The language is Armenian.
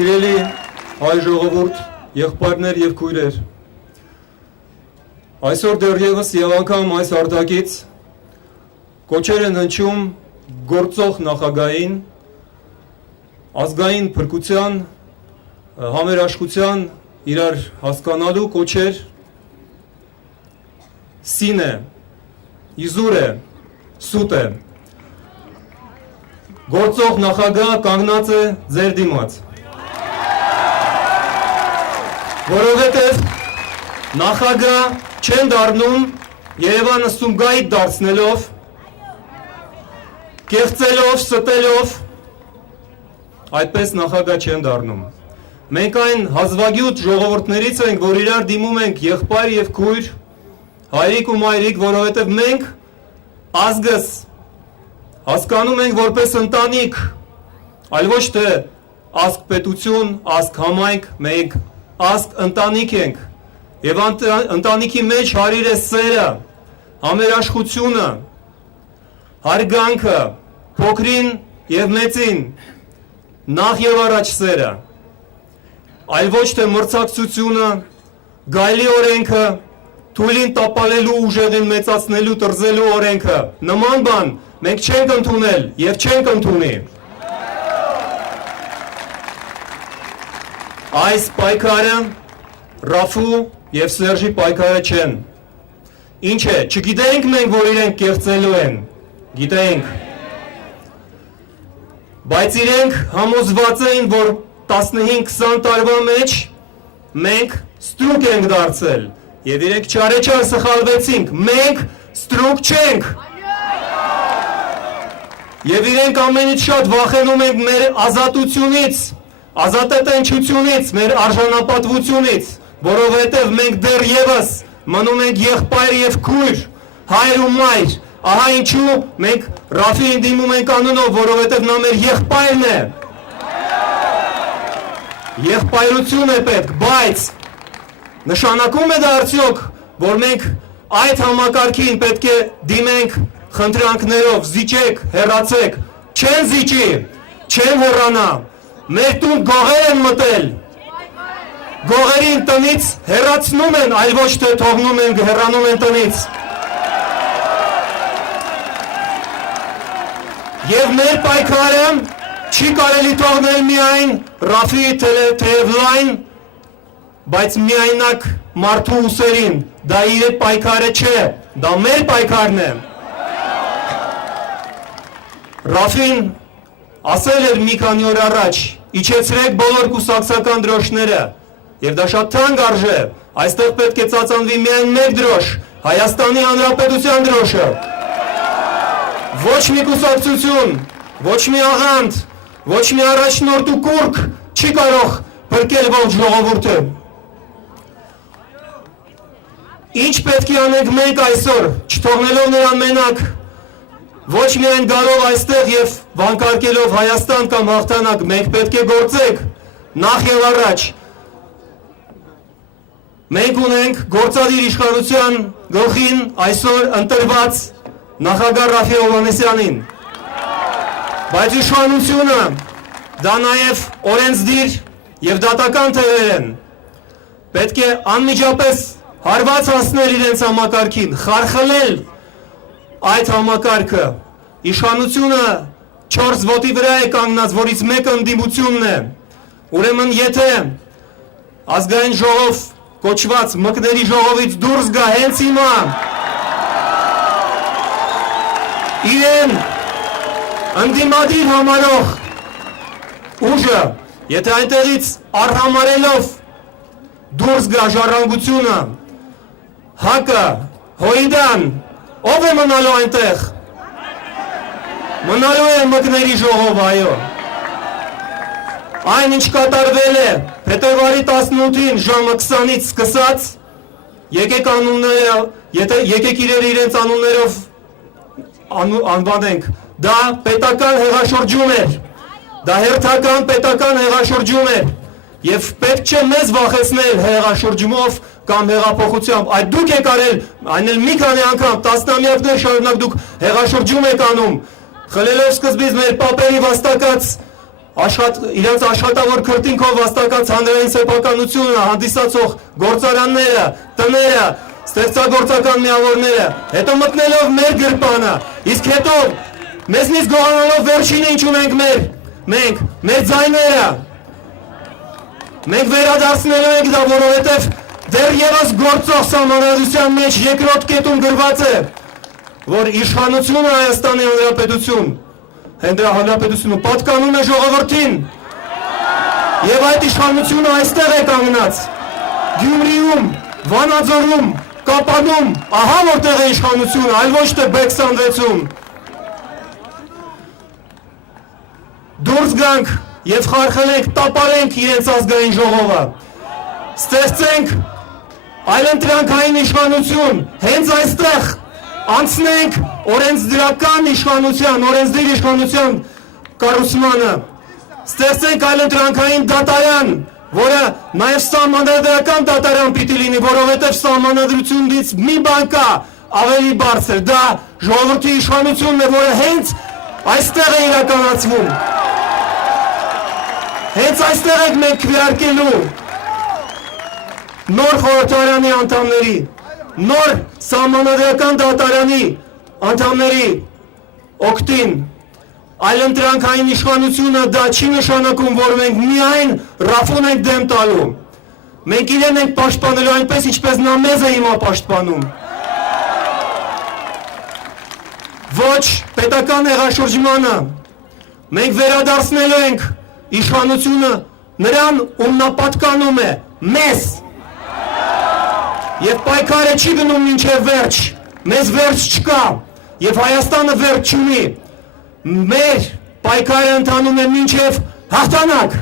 Սիրելի հայ ժողովուրդ, եղբայրներ և քույրեր, այսօր դեռևս և անգամ այս արտակից կոչեր են հնչում գործող նախագահին ազգային փրկության, համերաշխության իրար հասկանալու կոչեր, սին է, իզուր է, սուտ է, գործող նախագահ կանգնած է ձեր դիմաց, որովհետև նախագահ չեն դառնում Երևանը Սումգայիթ դարձնելով, կեղծելով, ստելով, այդպես նախագահ չեն դառնում։ Մենք այն հազվագյուտ ժողովուրդներից ենք, որ իրար դիմում ենք եղբայր և քույր, հայրիկ ու մայրիկ, որովհետև մենք ազգս հասկանում ենք որպես ընտանիք, այլ ոչ թե ազգ պետություն, ազգ համայնք, մենք ազգ ընտանիք ենք, և ընտանիքի մեջ հարիր է սերը, համերաշխությունը, հարգանքը, փոքրին և մեծին, նախ և առաջ սերը, այլ ոչ թե մրցակցությունը, գայլի օրենքը, թույլին տապալելու, ուժեղին մեծացնելու, տրզելու օրենքը, նման բան մենք չենք ընդունել և չենք ընդունի։ Այս պայքարը Ռաֆու և Սերժի պայքարը չեն։ Ինչ է, չգիտենք մենք, որ իրենք կեղծելու են, գիտենք։ Բայց իրենք համոզված էին, որ 15-20 տարվա մեջ մենք ստրուկ ենք դարձել, և իրենք չարեչար սխալվեցինք, մենք ստրուկ չենք։ Եվ իրենք ամենից շատ վախենում ենք մեր ազատությունից, ազատատենչությունից, մեր արժանապատվությունից, որովհետև մենք դեռևս մնում ենք եղբայր և քույր, հայր ու մայր, ահա ինչու մենք Ռաֆին դիմում ենք անունով, որովհետև նա մեր եղբայրն է։ Եղբայրություն է պետք, բայց նշանակում է դա արդյոք, որ մենք այդ համակարգին պետք է դիմենք խնդրանքներով, զիջեք, հեռացեք, չեն զիջի, չեն հեռանա, մեր տուն գողեր են մտել, գողերին տնից հեռացնում են, այլ ոչ թե թողնում են, հեռանում են տնից։ Եվ մեր պայքարը չի կարելի թողնել միայն Ռաֆի թեև լայն, բայց միայնակ մարդու ուսերին, դա իր պայքարը չէ, դա մեր պայքարն է։ Ռաֆին ասել էր մի քանի օր առաջ, իջեցրեք բոլոր կուսակցական դրոշները, և դա շատ թանկ արժե, այստեղ պետք է ծածանվի միայն մեկ դրոշ, Հայաստանի Հանրապետության դրոշը։ Ոչ մի կուսակցություն, ոչ մի աղանդ, ոչ մի առաջնորդ ու կուրք չի կարող փրկել ողջ ժողովուրդը։ Ինչ պետք է անենք մենք այսօր, չթողնելով նրան մենակ, ոչ միայն գալով այստեղ և վանկարկելով Հայաստան կամ հաղթանակ, մենք պետք է գործենք նախ և առաջ։ Մենք ունենք գործադիր իշխանության գլխին այսօր ընտրված նախագահ Ռաֆի Հովհաննիսյանին, բայց իշխանությունը դա նաև օրենսդիր և դատական թևեր են, պետք է անմիջապես հարված հասնել իրենց համակարգին, խարխլել այդ համակարգը, իշխանությունը 4 ոտի վրա է կանգնած, որից մեկը ընդդիմությունն է, ուրեմն եթե ազգային ժողով կոչված մկների ժողովից դուրս գա հենց հիմա, իրեն ընդդիմադիր համարող ուժը, եթե այնտեղից արհամարելով դուրս գա ժառանգությունը, հակը, հոիդան, ով է մնալու այնտեղ, մնալու է մկների ժողով, այո, այն ինչ կատարվել է փետրվարի 18-ին ժամը 20-ից սկսած, եկեք իրենց անուններով անվանենք, դա պետական հեղաշրջում էր, դա հերթական պետական հեղաշրջում էր, և պետք չէ մեզ վախեցնել հեղաշրջումով կամ հեղափոխությամբ, այդ դուք եք արել, այն էլ մի քանի անգամ, տասնամյակներ շարունակ դուք հեղաշրջում եք անում, խլելով սկզբից մեր պապերի վաստակած իրենց աշխատավոր քրտինքով վաստակած հանրային սեփականությունը հանդիսացող գործարանները, տները, ստեղծագործական միավորները, հետո մտնելով մեր գրպանը, իսկ հետո մեզնից գողանալով վերջինը ինչ ունենք մենք, մեր ձայները, մենք վերադարձնելու ենք դա, որովհետև դեռևս գործող սահմանադրության մեջ երկրորդ կետում գրված է, որ իշխանությունը Հայաստանի Հանրապետություն, Հանրապետությունը պատկանում է ժողովրդին եւ այդ իշխանությունը այստեղ է կանգնած Գյումրիում, Վանաձորում, Կապանում, ահա որտեղ է իշխանությունը, այլ ոչ թե Բեքսանվեցում։ Դուրս գանք եւ խարխլենք, տապարենք իրենց ազգային ժողովը, ստեղծենք այլընտրանքային իշխանություն, հենց այստեղ անցնենք օրենսդրական իշխանության, օրենսդիր իշխանության կառուցմանը, ստեղծենք այլընտրանքային դատարան, որը նաև սահմանադրական դատարան պիտի լինի, որովհետև սահմանադրությունից մի բան կա ավելի բարձր, դա ժողովրդի իշխանությունն է, որը հենց այստեղ է իրականացվում, հենց այստեղ ենք մենք քվեարկելու նոր խորհրդարանի անդամների, նոր սահմանադրական դատարանի անդամների օգտին, այլընտրանքային իշխանությունը դա չի նշանակում, որ մենք միայն Ռաֆուն ենք դեմ տալու, մենք իրեն ենք պաշտպանելու այնպես, ինչպես նա մեզ է հիմա պաշտպանում, ոչ պետական հեղաշրջմանը, մենք վերադարձնելու ենք իշխանությունը նրան, ում նա պատկանում է, մեզ, և պայքարը չի գնում մինչև վերջ, մեզ վերջ չկա, և Հայաստանը վերջ չունի, մեր պայքարը ընթանում է մինչև հաղթանակ։